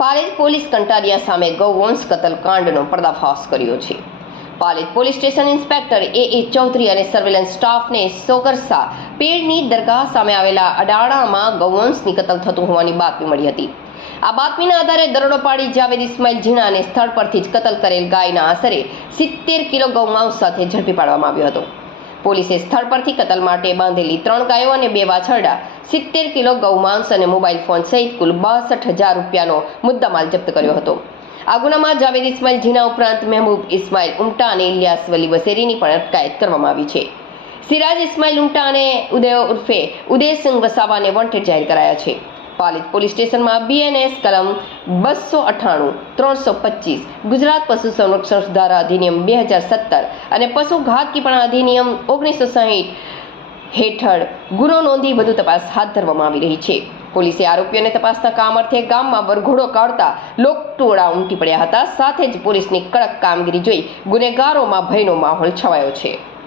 Palej police Kantariya સામે ગૌવંશ કતલકાંડનો પર્દાફાશ કર્યો છે. Palej police station inspector A Chaudhari અને સર્વેલન્સ સ્ટાફને સોગરસા પીરની દરગાહ સામે આવેલા અડાણામાં ગૌવંશની કતલ થતું હોવાની બાતમી મળી હતી. આ બાતમીના આધારે દરોડો પાડી જાવેદ ઇસ્માઇલ ઝીણાને સ્થળ પરથી જ કતલ કરેલ ગાયના આશરે 70 કિલો ગૌમાંસ સાથે ઝડપી પાડવામાં આવ્યો હતો. પોલીસે સ્થળ પરથી કતલ માટે બાંધેલી 3 ગાયો અને 2 વાછરડા, 70 કિલો ગૌમાંસ અને મોબાઈલ ફોન સહિત કુલ 62,000 રૂપિયાનો મુદ્દામાલ જપ્ત કર્યો હતો. આ ગુનામાં જાવેદ ઇસ્માઇલ ઝીણા ઉપરાંત મહેબૂબ ઇસ્માઇલ ઉમટા અને ઇલિયાસ વલી વસેરીની પણ અટકાયત કરવામાં આવી છે. સિરાજ ઇસ્માઇલ ઉમટા અને ઉદય ઉર્ફે ઉદયસિંહ વસાવાને વોન્ટેડ જાહેર કરાયા છે. પાલેજ પોલીસ સ્ટેશનમાં BNS કલમ 298, 325, ગુજરાત પશુ સંરક્ષણ સુધારા અધિનિયમ 2017 અને પશુ ઘાતકીપણા અધિનિયમ 1960 હેઠળ ગુનો નોંધી વધુ તપાસ હાથ ધરવામાં આવી રહી છે. પોલીસે આરોપીઓને તપાસના કામ અર્થે ગામમાં વરઘોડો કાઢતા લોકટોળા ઉમટી પડ્યા હતા. સાથે જ પોલીસની કડક કામગીરી જોઈ ગુનેગારોમાં ભયનો માહોલ છવાયો છે.